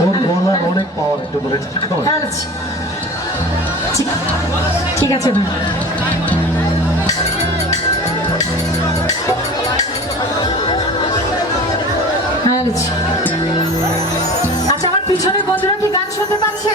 ওর গলার অনেক পাওয়ার একটু বলে ঠিক আছে ভাই। আচ্ছা আমার পিছনে বন্ধুরা কি গান শুনতে পাচ্ছে?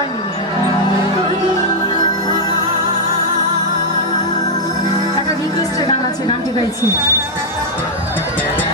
সবাই মিলে। একটা গান আছে গানটি গাইছি।